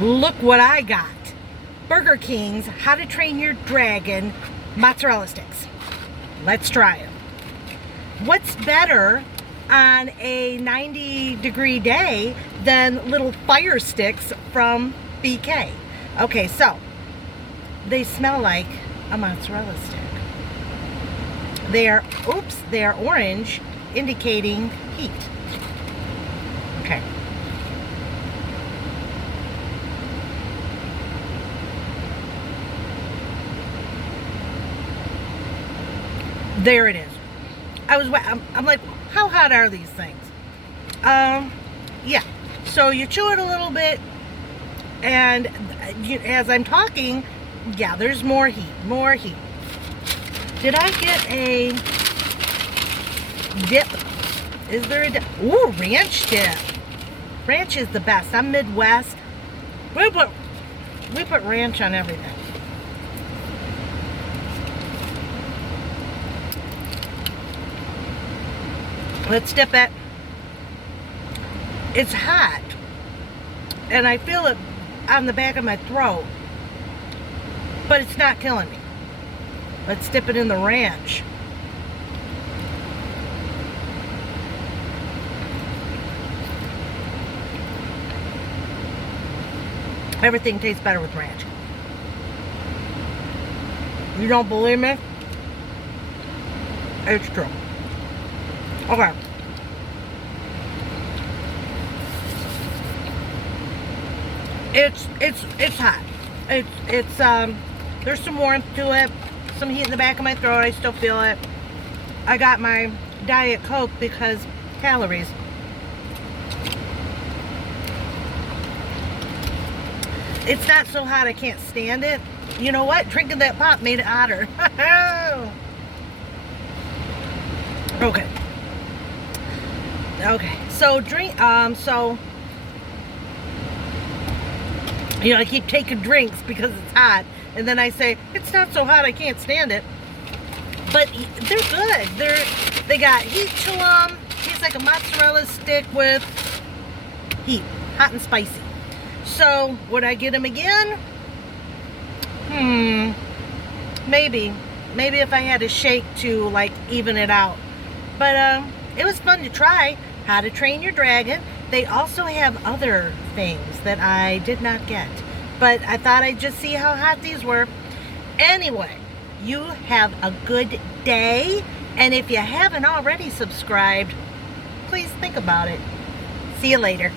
Look what I got. Burger King's How to Train Your Dragon mozzarella sticks. Let's try them. What's better on a 90-degree day than little fire sticks from BK? Okay, so they smell like a mozzarella stick. They are orange, indicating heat. Okay. There it is. I'm like, how hot are these things? Yeah. So you chew it a little bit, and as I'm talking, yeah, there's more heat, more heat. Did I get a dip? Is there a dip? Ooh, ranch dip. Ranch is the best. I'm Midwest. We put ranch on everything. Let's dip it. It's hot, and I feel it on the back of my throat, but it's not killing me. Let's dip it in the ranch. Everything tastes better with ranch. You don't believe me? It's true. Okay. It's hot. It's there's some warmth to it, some heat in the back of my throat. I still feel it. I got my Diet Coke because calories. It's not so hot I can't stand it. You know what? Drinking that pop made it hotter. Okay. Okay, so I keep taking drinks because it's hot, and then I say, it's not so hot, I can't stand it. But they're good. They got heat to them. Tastes like a mozzarella stick with heat, hot and spicy. So, would I get them again? Maybe if I had a shake to, like, even it out. But, it was fun to try. How to Train Your Dragon. They also have other things that I did not get, but I thought I'd just see how hot these were. Anyway, you have a good day, and if you haven't already subscribed, please think about it. See you later.